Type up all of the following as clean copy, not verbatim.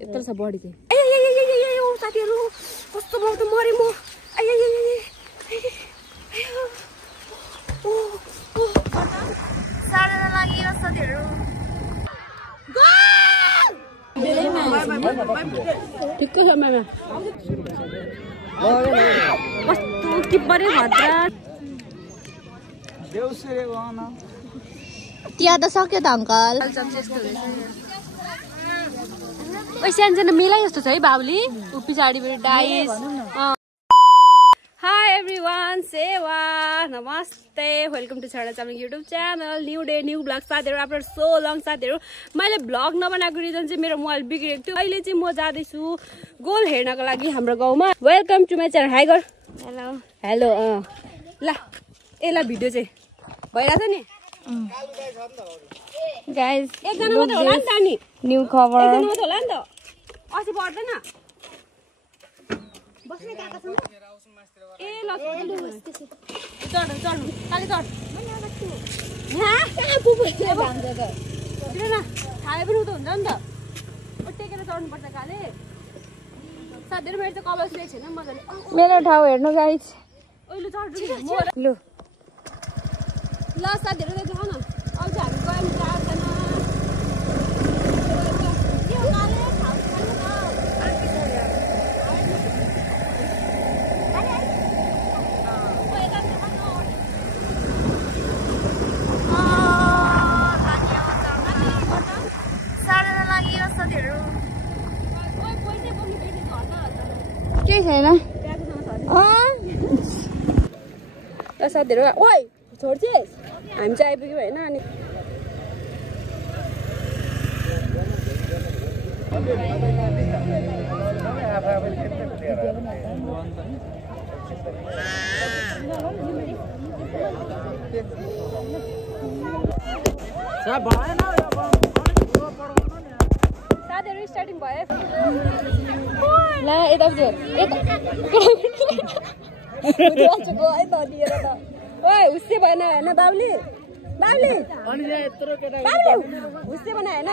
यत्रो छ बडी चाहिँ ए साथीहरु कस्तो भयो त मरे म साडे लागि साथीहरु ठिकै छ मामा कस्तो किपरे भद्रा देउसुरे भन तिया त सक्यो त अंकल ओइ सानसानो मेला जस्तो छ है बाबुली उ पछाडि डाइस हाई एभ्रीवन सेवा नमस्ते वेलकम टु छडा Chamling YouTube channel new day new blog साथीहरु आफ्टर सो लङ साथीहरु मैले ब्लग नबनाएको रिजन चाहिँ मेरो मोबाइल बिग्रेको थियो अहिले चाहिँ म जादैछु गोल हेर्नको लागि हाम्रो गाउँमा वेलकम टु माई च्यानल हाई गर हेलो हेलो ल एला भिडियो चाहिँ भइराछ नि गाइस एकजना मात्र होला नि त नि न्यू खबर एकजना मात्र होला नि त अस्ति पर्दैन बस्ने काका छन् ए ल चढ चढ काले चढ यहाँ कहाँ पुग्छ भान्छ त किन न खाए पनि उतो हुन्छ नि त टेकेर चढ्नुपर्छ काले साथीहरु मेरो चाहिँ कलर स्लेट छैन मजाले मेरो ठाउँ हेर्नु गाइस ओइलो चढ्नु ल ल साथीहरु देखाउ न अब चाहिँ हामी गयौँ चारजना के छैन ल साथीहरु ओइ छोड्छेस हामी चाहिँ आइपुग्यौँ हैन अनि साथीहरु स्टार्टिङ भयो ल यता ओइ हुस्से भएन हैन बाबुली बाबुली हुस्से भएन हैन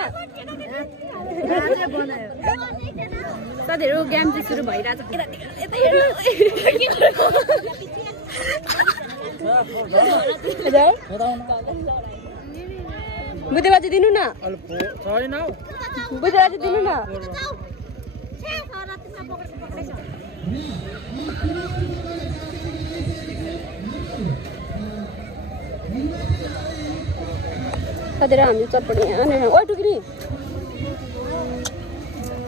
साथीहरु गेम चाहिँ सुरु भइरहेछ बुद्धि बाजी दिनु न बुद्धि बाजी दिनु न साथीहरु हामी चटपटी यहाँ ओइ टुक्री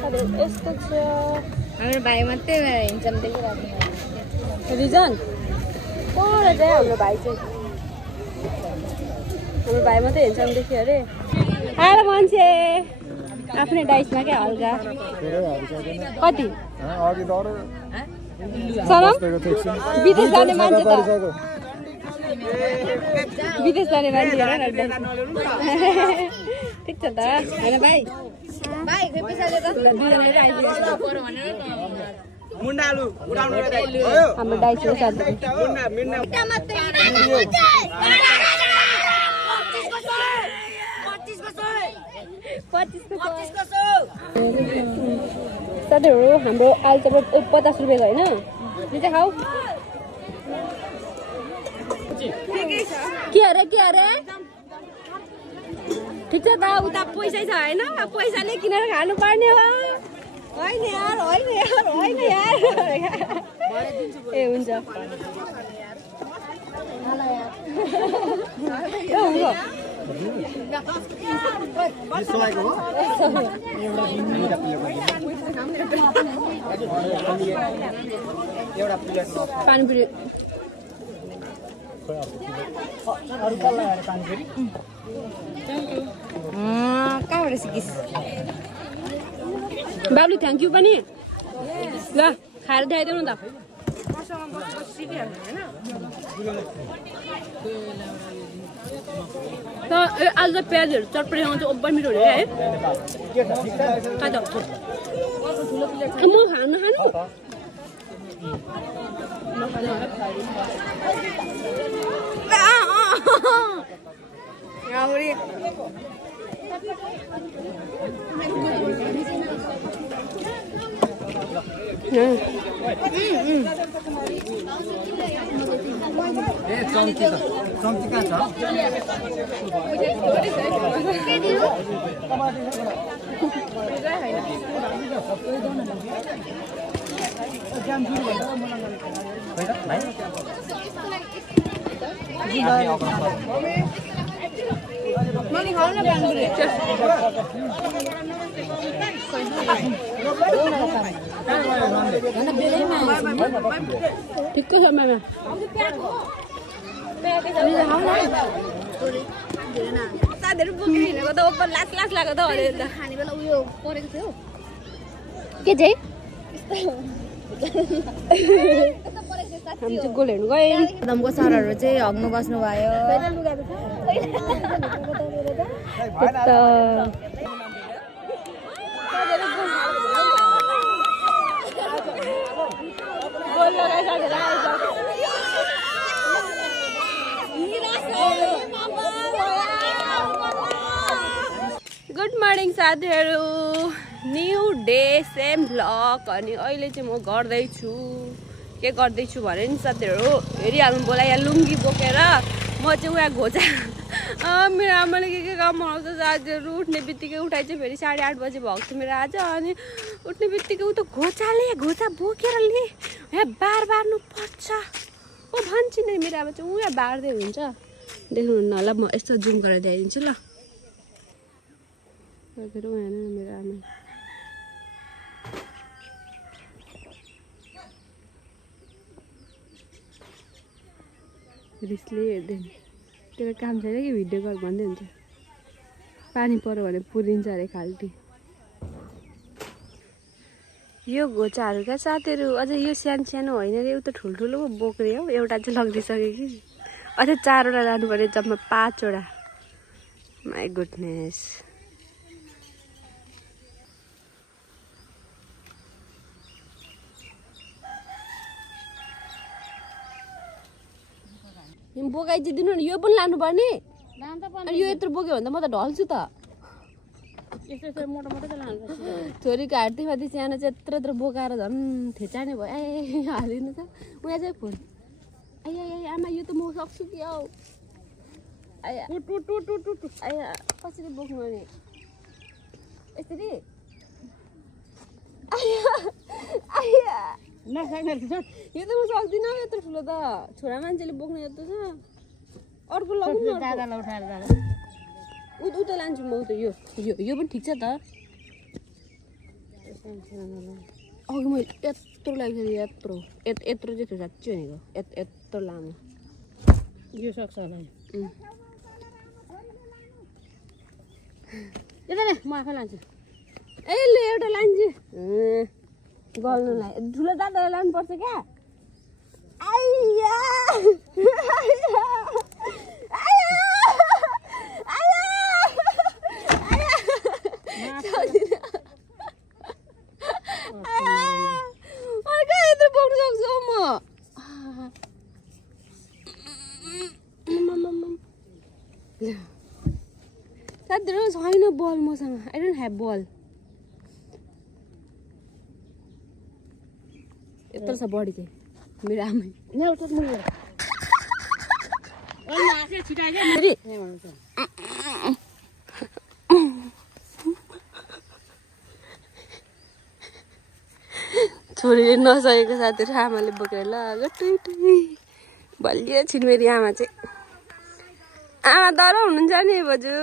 साथीहरु यस्तो छ हाम्रो भाइ मात्रै हिँड्छन् देखिरहेको रिजन पर चाहिँ हाम्रो भाइ चाहिँ हाम्रो भाइ मात्रै हिँड्छन् देखियो अरे आएर मान्छे आफ्नै डाइसमा क्या हल्का कति विदेश जाने मान्छे त विदेश जाने मान्छे हेर न ठिक छ त हैन भाइ भाइ खै पछाडि त दुईजना आइपुग्यो मुन्डालु उडाउनु भयो हाम्रो डाइस हो साथी मुन्डा मात्रै साथीहरु हाम्रो आलुचप 50 रुपैयाँको हैन नि चाहिँ खाऊ के अरे ठिक छ त उता पैसै छ हैन पैसाले किनेर खानु पर्ने हो हैन यार ए हुन्छ पानीपुरी कहाँबाट सिकिस् बाबुले थ्याङ्क यू पनि ल खाएर देखाइदेऊ न त आज त प्याजहरू चटपटी आउँछ ओभर मिठो हो है म खानु चम्ची कहाँ छ ठिक्कै छ मामा साथीहरू बोकेर हिँडेको त ओपर लास लास लाग्यो त अरे त खाने बेला उयो परेको थियो के चाहिँ हामी चाहिँ गोल हेर्नु गयौँ दमको सरहरू चाहिँ हग्नु बस्नु भयो गोल लगाइसकेर गुड मर्निङ साथीहरू न्यू डे सेम भ्लग अनि अहिले चाहिँ म गर्दैछु के गर्दैछु भने नि साथीहरू हेरिहाल्नु बोला यहाँ लुङ्गी बोकेर म चाहिँ उहाँ घोचा मेरो आमाले के काम बनाउँछ साथीहरू उठ्ने बित्तिकै उठाइ चाहिँ फेरि 8:30 बजी भएको थियो मेरो आज अनि उठ्ने बित्तिकै ऊ त घोचा बोकेर ले यहाँ बार बार्नु पर्छ ओ भन्छ नि मेरो आमा चाहिँ उहाँ बार्दै हुन्छ देख्नुहुन्न होला म यस्तो जुम गरेर देखाइदिन्छु ल मेरो आमा रिसले हेर्दैन त्यसको काम छैन कि भिडियो कल भन्दै हुन्छ पानी पऱ्यो भने पुरिन्छ अरे खाल्टी यो घोचाहरू क्या साथीहरू अझ यो सानो सानो होइन रे उता ठुल्ठुलो बोक्रे हौ एउटा चाहिँ लगिदिइसक्यो कि अझै 4वटा जानु पऱ्यो जम्मा 5वटा माई गुडनेस बोकाइ चाहिँ दिनु नि यो पनि लानुपर्ने अनि यो यत्रो बोक्यो भने त म त ढल्छु त छोरीको हार्ती फाती सानो चाहिँ यत्रो यत्रो बोकाएर झन् थेचाने भयो ए हालिदिनु त उहाँ चाहिँ फोन आया आमा यो त म सक्छु कि हौ आया आया कसरी बोक्नु भने यसरी आया आया यो त म सक्दिनँ यत्रो ठुलो त छोरा मान्छेले बोक्नु यत्रो छ अर्को लगाउनु उता लान्छु म उता यो पनि ठिक छ त अघि मैले यत्रो लाग्छ यत्रो यत्रो चाहिँ थियो साँच्ची भनेको यत्रो लामो यो सक्छ होला यता न म आफै लान्छु ए ल एउटा लान्छु गर्नुलाई ठुलो दादालाई लानुपर्छ क्या आइया साथीहरू छैन बल मसँग आई डोन्ट ह्याभ बल यत्रो छ बडी चाहिँ मेरो आमै छोरीले नसकेको साथीहरू आमाले बोकेर ल टुई बलियो छिन् मेरो आमा चाहिँ आमा दर हुनुहुन्छ नि बजु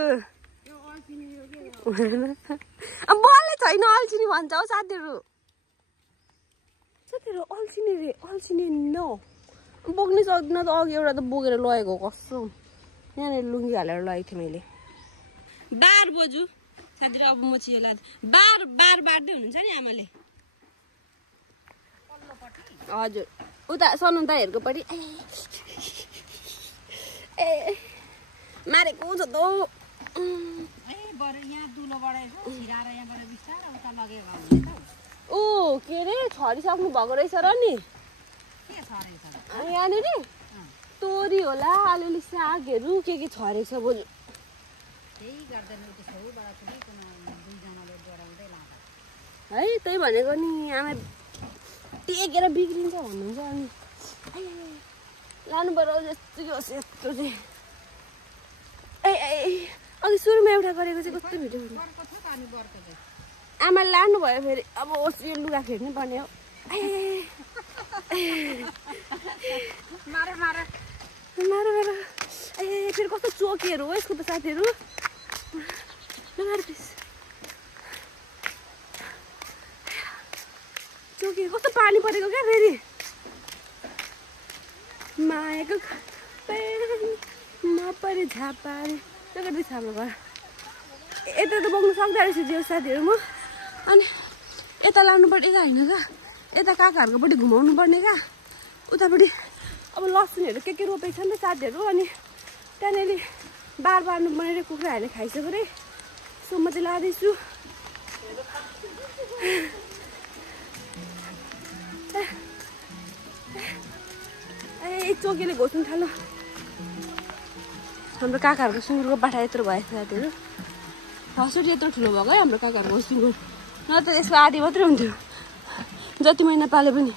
बलै छैन अल्छिनी भन्छ हौ साथीहरू अल्छिनी न बोक्नै सक्दिनँ त अघि एउटा त बोकेर लगेको कसो यहाँनिर लुङ्गी हालेर लगेको थिएँ मैले बार बजु साथीहरू अब म चाहिँ यसलाई बार बार्दै हुनुहुन्छ नि आमाले हजुर उता सनु दाइहरूको पट्टि ए मारेको छ त ओ के अरे छरिसक्नु भएको रहेछ र नि यहाँनिर तोरी होला अलिअलि सागहरू के छरेको छ बोजू है त्यही भनेको नि आमा टेकेर बिग्रिन्छ भन्नुहुन्छ अनि लानु पर्यो जस्तो होस् यस्तो चाहिँ अघि सुरुमा एउटा गरेको चाहिँ कस्तो भिडियो आमा लानु भयो फेरि अब ओस् यो लुगा फेर्नु पर्ने हो मार फेरि कस्तो चोकीहरू हो यसको त साथीहरू नमार प्लिज चोकी कस्तो पानी परेको क्या फेरि मायाको नपरे झापारे त्यो गर्दैछ हाम्रो घर यता त बोक्नु सक्दो रहेछ जिउ साथीहरू म अनि यता लानुपर्ने क्या होइन क्या यता काकाहरूकोपट्टि घुमाउनु पर्ने क्या उतापट्टि अब लसुनहरू के रोपेको छ नि त साथीहरू अनि त्यहाँनिर बार बार्नु बनाएर कुखुराहरूले खाइसक्यो रे सो म चाहिँ लाँदैछु चोकीले घोच्नु थाल्यो हाम्रो काकाहरूको सुँगुरको बाठा यत्रो भयो साथीहरू फर्स्ट यत्रो ठुलो भएको है हाम्रो काकाहरूको सुँगुर न त यसको आधी मात्रै हुन्थ्यो जति महिना पाले पनि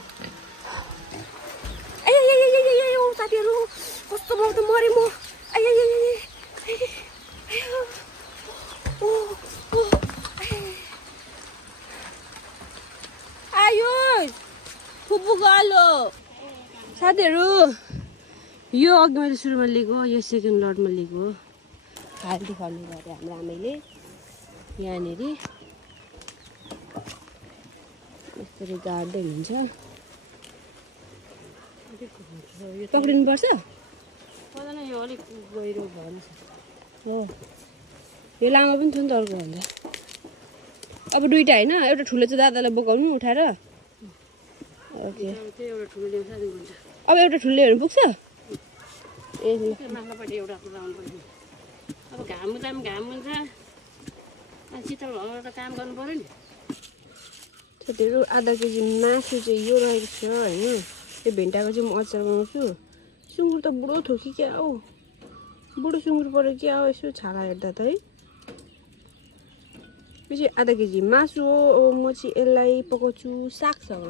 साथीहरू कस्तो भयो त मरेँ म आयो फुपू गालो साथीहरू यो अघि मैले सुरुमा लिएको यो सेकेन्ड लटमा लिएको हाल्दी फल्ने गरे हाम्रो आमैले यहाँनिर यसरी गाड्दै हुन्छ पक्रिनुपर्छ यो अलिक गहिरो भयो हो यो लामो पनि छ नि त अर्को भन्दा अब दुइटा होइन एउटा ठुलो चाहिँ दादालाई बोकाउनु उठाएर ओके अब एउटा ठुलो हेर्नु पुग्छ ए अब घाम हुन्छ शीतल भएर त काम गर्नु पर्यो नि साथीहरू आधा केजी मासु चाहिँ यो रहेको छ होइन यो भेन्टाको चाहिँ म अचार बनाउँछु सुँगुर त बुढो थियो कि क्या हो बुढो सुँगुर पऱ्यो क्या हो यसो छाला हेर्दा त है यो चाहिँ आधा केजी मासु हो अब म चाहिँ यसलाई पकाउँछु सागसँग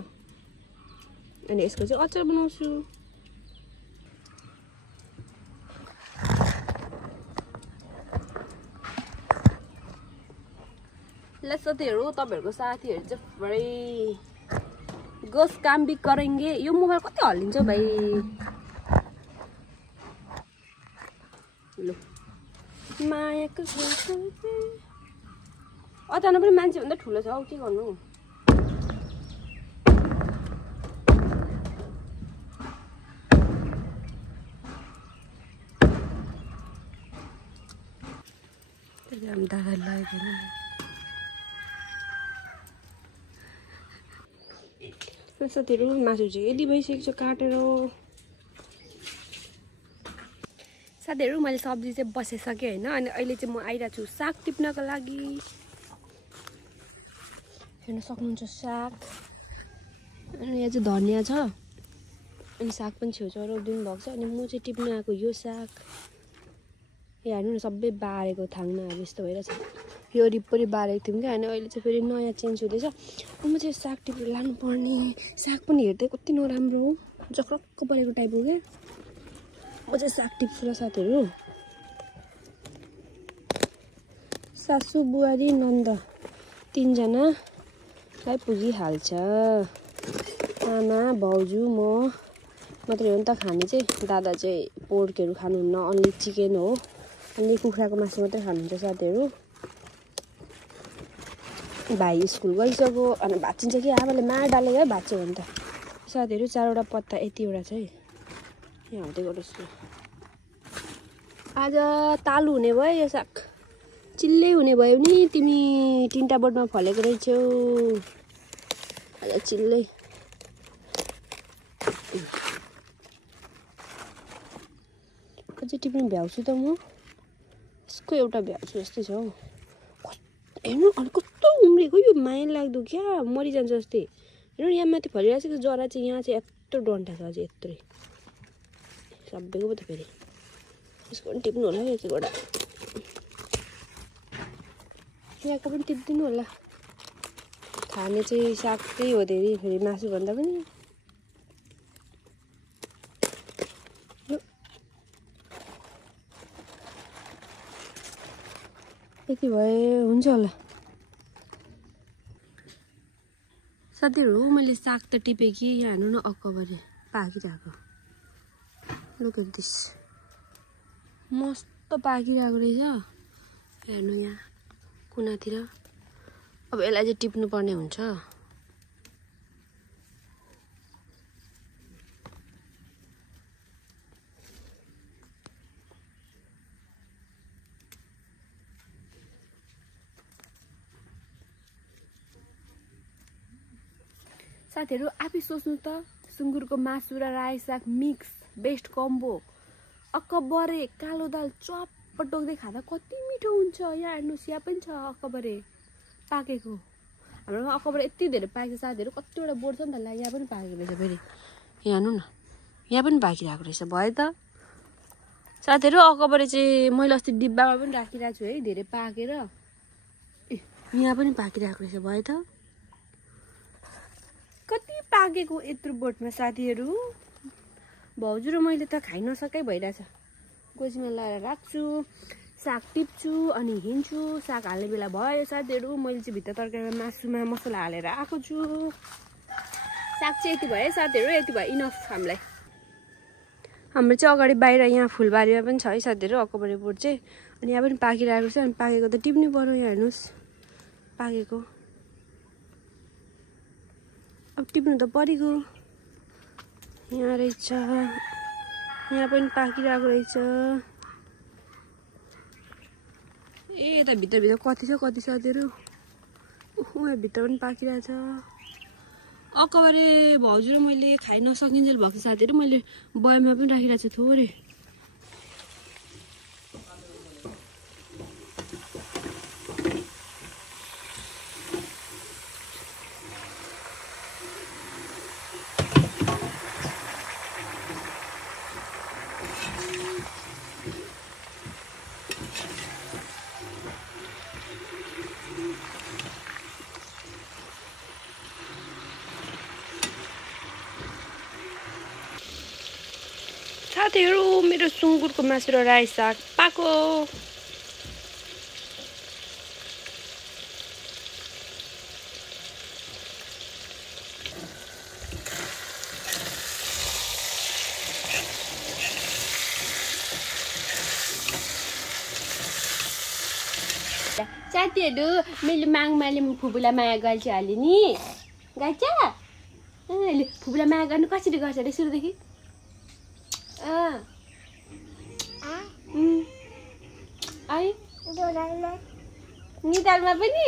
अनि यसको चाहिँ अचार बनाउँछु ल साथीहरू तपाईँहरूको साथीहरू चाहिँ बडै गस काम भी करेंगे यो मोबाइल कति हल्लिन्छ भाइ ल मायाको अचानक पनि मान्छे भन्दा ठुलो छ हौ के गर्नु हम दादा लाइक साथीहरू मासु चाहिँ यदि भइसकेको छ काटेर साथीहरू मैले सब्जी चाहिँ बसिसकेँ होइन अनि अहिले चाहिँ म आइरहेको छु साग टिप्नको लागि हेर्न सक्नुहुन्छ साग अनि यहाँ चाहिँ धनियाँ छ अनि साग पनि छेउछाउ रोपिदिनु भएको छ अनि म चाहिँ टिप्न आएको यो साग यहाँ हेर्नु न सबै बारेको थाङ्नाहरू यस्तो भइरहेछ यो वरिपरि बारेको थियौँ क्या अनि अहिले चाहिँ फेरि नयाँ चेन्ज हुँदैछ म चाहिँ साग टिपेर लानुपर्ने साग पनि हेर्दै कति नराम्रो हो जक्रक्क परेको टाइपको क्या म चाहिँ साग टिप्छु र साथीहरू सासू बुहारी नन्द तिनजनालाई पुगिहाल्छ आमा भाउजू म मात्रै हो नि त खाने चाहिँ दादा चाहिँ पोर्कहरू खानुहुन्न अन्ली चिकन हो अनि कुखुराको मासु मात्रै खानुहुन्छ साथीहरू भाइ स्कुल गइसक्यो अनि भाँचिन्छ कि आमाले मार डालेको है भाँच्यो भने त साथीहरू 4वटा पत्ता यतिवटा छ है यहाँ हाल्दै गर्छु आज तालु हुने भयो यो साग चिल्लै हुने भयो नि तिमी 3टा बोटमा फलेको रहेछौ आज चिल्लै अझै टिप्नु भ्याउँछु त म यसको एउटा भ्याउँछु जस्तै छ हौ हेर्नु अनि कस्तो उम्रेको यो माया लाग्दो क्या मरिजान्छ जस्तै हेर्नु यहाँ माथि फलिरहेको छ जरा चाहिँ यहाँ चाहिँ यत्रो डन्ठा छ अझै यत्रै सबैको पो त फेरि यसको पनि टिप्नु होला है एकवटा यहाँको पनि टिपिदिनु होला खाने चाहिँ साग त्यही हो धेरै फेरि मासु भन्दा पनि यति भए हुन्छ होला साथीहरू मैले साग त टिपेँ कि यहाँ हेर्नु न अक्कबरे पाकिरहेको लुक एट दिस मस्त पाकिरहेको रहेछ हेर्नु यहाँ कुनातिर अब यसलाई चाहिँ टिप्नु पर्ने हुन्छ साथीहरू आफै सोच्नु त सुँगुरको मासु र रायो साग मिक्स बेस्ट कम्बो अक्कबरे कालो दाल चप्प टोक्दै खाँदा कति मिठो हुन्छ यहाँ हेर्नुहोस् यहाँ पनि छ अक्कबरे पाकेको हाम्रोमा अक्कबरे यति धेरै पाकेको साथीहरू कतिवटा बोर्ड छ नि त यहाँ पनि पाकेको रहेछ फेरि यहाँ हेर्नु न यहाँ पनि पाकिरहेको रहेछ भयो त साथीहरू अक्कबरे चाहिँ मैले अस्ति डिब्बामा पनि राखिरहेको छु है धेरै पाकेर यहाँ पनि पाकिरहेको रहेछ भयो त कति पाकेको यत्रो बोटमा साथीहरू भाउजू र मैले त खाइ नसकै भइरहेछ गोजीमा लगाएर राख्छु साग टिप्छु अनि हिँड्छु साग हाल्ने बेला भयो साथीहरू मैले चाहिँ भित्र तरकारीमा मासुमा मसला हालेर आएको छु साग चाहिँ यति भयो साथीहरू यति भयो इनफ हामीलाई हाम्रो चाहिँ अगाडि बाहिर यहाँ फुलबारीमा पनि छ है साथीहरू अक्कबरे बोट चाहिँ अनि यहाँ पनि पाकिरहेको छ अनि पाकेको त टिप्नै पर्यो यहाँ हेर्नुहोस् पाकेको अब टिप्नु त परेको यहाँ रहेछ यहाँ पनि पाकिरहेको रहेछ ए यता भित्रभित्र कति छ कति साथीहरू यहाँ भित्र पनि पाकिरहेछ अक्कबरे भाउजू र मैले खाइ नसकिन्जेल भएको साथीहरू मैले बयममा पनि राखिरहेको छु थोरै साथीहरू मेरो सुँगुरको मासु र रायो साग पाको साथीहरू मैले माघमाले फुपूलाई माया गर्छ हाले नि गर्छ फुपूलाई माया गर्नु कसरी गर्छ अरे सुरुदेखि निधारमा पनि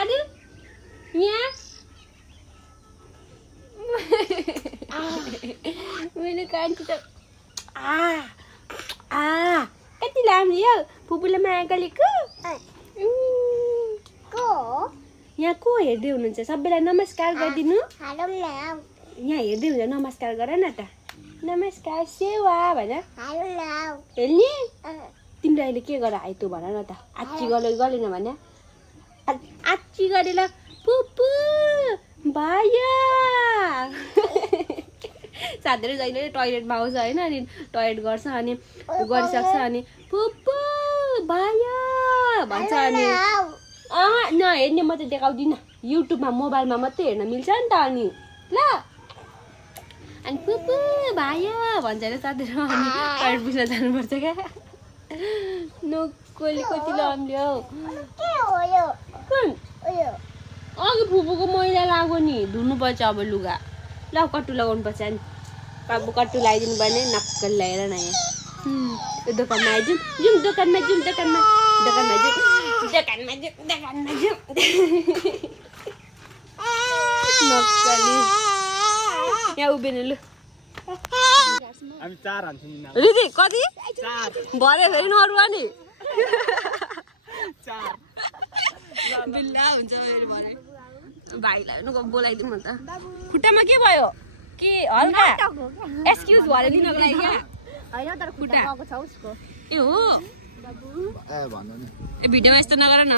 अरू यहाँ मैले कान्छु त कति लामो यो फुपूले माया गरेको यहाँ को हेर्दै हुनुहुन्छ सबैलाई नमस्कार गरिदिनु यहाँ हेर्दै हुन्छ नमस्कार गर न त नमस्कार सेवा भन हेर्ने तिम्रो अहिले के गर आइ तँ भन न त आच्ची गरेन भने आच्ची गरेर पुपु भाया साथीहरू जहिले टोइलेटमा आउँछ होइन अनि टोइलेट गर्छ अनि गरिसक्छ अनि पुपु भाया भन्छ अनि नहेर्ने म त देखाउँदिनँ युट्युबमा मोबाइलमा मात्रै हेर्न मिल्छ नि त अनि ल अनि पुपु भाया भन्छ अरे साथीहरू अनि टोइलेट पुग्न जानुपर्छ क्या नक्कली कति लम्ब्यो कुन अघि फुपूको मैला लाग्यो नि धुनुपर्छ अब लुगा ल कट्टु लगाउनु पर्छ नि अब कट्टु लगाइदिनु पर्ने नक्कल ल्याएर न यहाँ दोकानमा आइजाउँ जाउँ दोकानमा जाउँ दोकानमा जाउँ नक्कली यहाँ उभिनु लु हामी 4 हान्छौँ नि रिदी कति 4 भरे फेरि नरुवा नि 4 बिल्ला हुन्छ फेरि भरे भाइलाई न बोलाइदिउँ न त खुट्टामा के भयो के हल्का एक्सक्युज भरे दिनको लागि क्या हैन तर खुट्टा गएको छ उसको ए हो भन्नु नि ए भिडियोमा यस्तो नगर न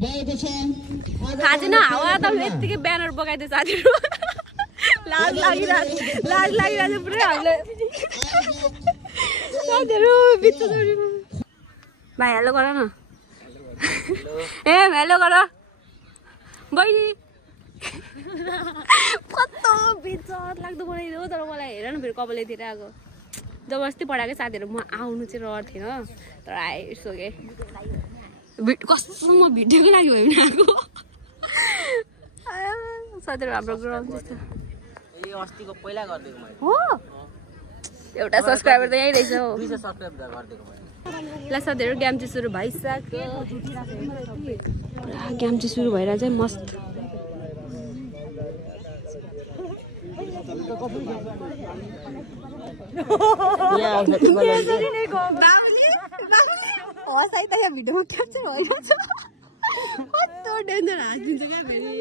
थाहा छैन हावा त यतिकै ब्यानर बगाइदियो साथीहरू लाज लागिरहेको छ पुरै हामीलाई साथीहरू बित्छ छोरीमा भाइ हेलो गर न ए हेलो गर बहिनी कस्तो बिचत लाग्दो बनाइदियो तर मलाई हेर न फेरि कपालैतिर आएको जबरजस्ती पढाएकै साथीहरू म आउनु चाहिँ रहर थिएन तर आइसकेँ कस्तो म भिडियोको लागि भयो भने आएको साथीहरू हाम्रो ग्राउन्ड त्यस्तो अस्तिको पहिला गरिदिएको मैले हो एउटा सब्सक्राइबर त यहीँ रहेछ हो 200 सब्स्क्राइब गरिदिएको मैले ल साथीहरू गेम चाहिँ सुरु भइसक्यो गेम चाहिँ सुरु भएर चाहिँ मस्त भिडियोमा क्याप्चर भइरहेछ कस्तो डेन्जर हाँसिदिन्छ क्या फेरि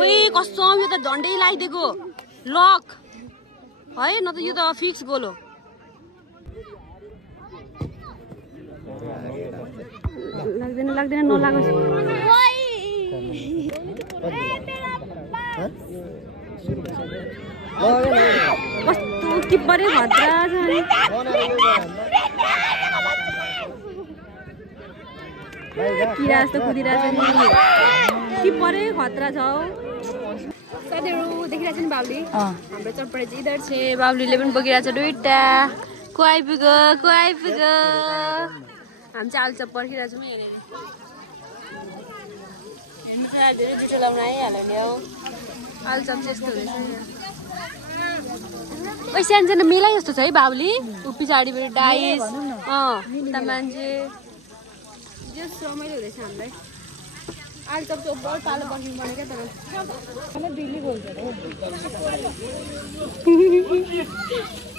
ओइ कस्तो यो त झन्डै लगाइदिएको लक है न त यो त फिक्स गोल हो लाग्दैन लाग्दैन नलागोस् कस्तो किपरै भद्रा छ किरा जस्तो कुदिरहेछ नि किपरै खतरा छ हौ साथीहरू देखिरहेछ नि बाबुली हाम्रो चटपटे चाहिँ इधर छ बाबुलीले पनि बोकिरहेछ दुइटा को आइपुग्यो हामी चाहिँ आलुचप पर्खिरहेको छौँ हेरेर हेर्नु चाहिँ धेरै जुठो लाउन आइहाल्यो नि हौ आलुचप चाहिँ यस्तो हुँदैछ ओइ सानो सानो मेला जस्तो छ है बाबुली ऊ पछाडि फेरि डाइस उता मान्छे जस्तो रमाइलो हुँदैछ हामीलाई आलुचप चाहिँ ओभर पालो बस्नु पर्ने क्या तर दिल्ली बोल्छ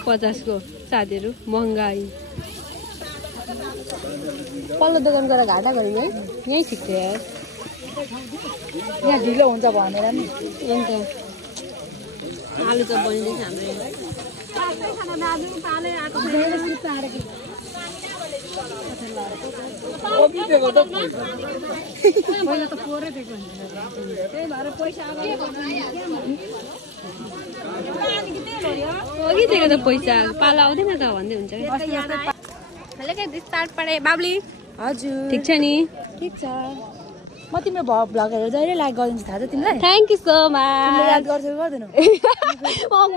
50 को साथीहरू महँगाई पल्लो दोकान गएर घाटा गऱ्यौँ है यहीँ ठिक थियो यार यहाँ ढिलो हुन्छ भनेर नि अन्त आलुचप बनिँदैछ हाम्रो पहिला त पोरै दिएको त्यही भएर पैसा अघि दिएको त पैसा पालो आउँदैन त भन्दै हुन्छ स्टार्ट पारे बाबुली हजुर ठिक छ नि ठिक छ म तिम्रो भ्लगहरू जहिले लाइक गरिदिन्छु थाहा छ तिमीलाई थ्याङ्क यू सो मच याद गर्छौ गर्दैनौ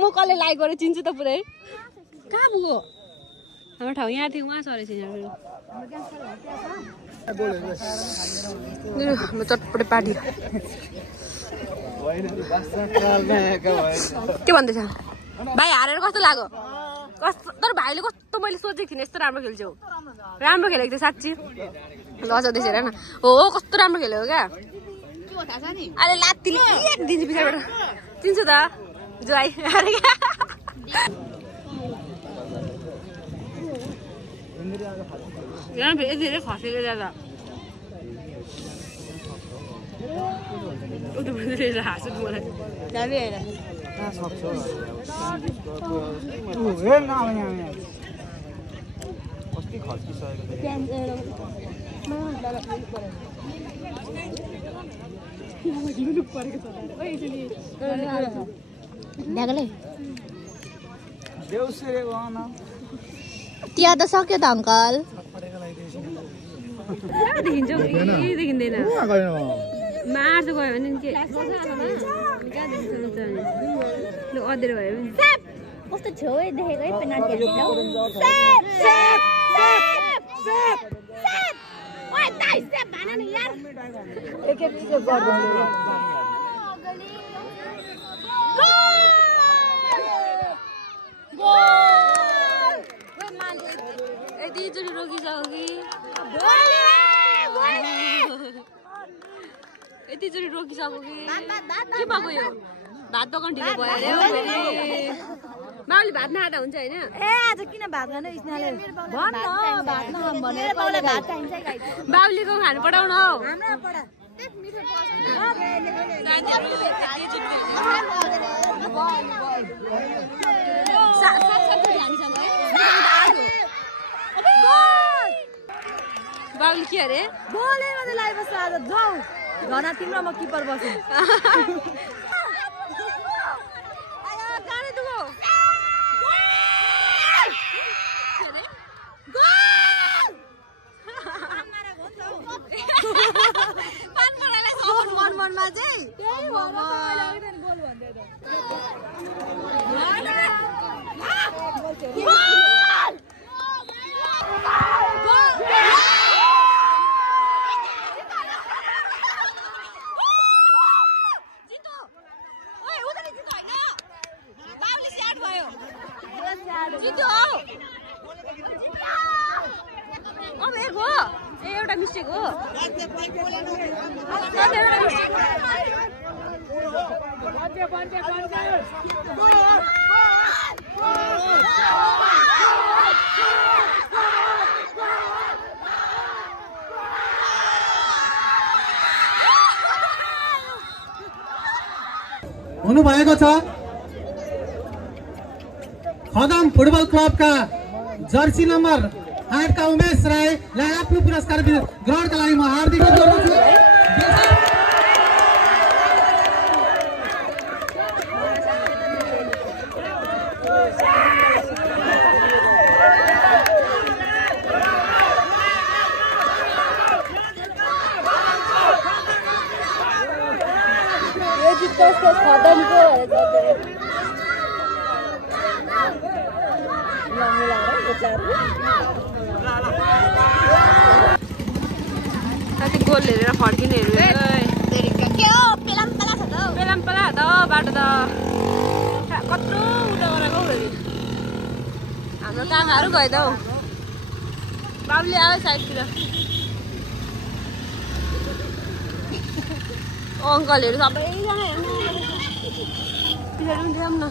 म कसले लाइक गरेर चिन्छु त पुरै कहाँ पुग्यो हाम्रो ठाउँ यहाँ थियो उहाँ सरेछ हाम्रो चटपटे पार्टी के भन्दैछ भाइ हारेर कस्तो लाग्यो कस्तो तर भाइले कस्तो मैले सोचेको थिइनँ यस्तो राम्रो खेल्छौ राम्रो खेलेको थियो साँच्ची लजाउँदैछ हेर न हो कस्तो राम्रो खेल्यो क्या अहिले लात्तीले दिन्छु पछाडिबाट चिन्छु त जुवाई धेरै खसेको जाँदा हाँसु मलाई जाने त्यहाँ त सक्यो त अङ्कल देखिन्छ देखिँदैन मार्छु गयो भने के अँधेरो भयो भने कस्तो छेउै देखेको है यतिचोटि रोकिसक्यो कि यतिचोटि रोकिसक्यो कि के भएको यो भात पकाउनु ढिलो भयो अरे माउली भात नखाँदा हुन्छ होइन ए आज किन भात खानु स्नेहले भन न भात नखाम भनेर कहिले भात चाहिन्छ बाउलीको खानु पठाउनु हौ के अरे गोलले मात्रै लाइबस्छ आज जाऊ घना तिम्रो म किपर बस्छु मनमा चाहिँ त्यही भएर गोल भन्दै एउटा मिस्टेक हो हुनुभएको छ खदम फुटबल क्लबका जर्सी नम्बर 8 का उमेश राईलाई आफ्नो पुरस्कार ग्रहणका लागि म हार्दिक अनुरोध गर्दछु। यो जित्छ खदमको साथी गोल हेरेर फर्किने पेलाम्पला त बाटो त कत्रो उल्टा गराएको हाम्रो काकाहरू गयो त हौ बाबुले आयो साइडतिर अङ्कलहरू सबैजना हेर्नु पछाडि पनि जाऊँ न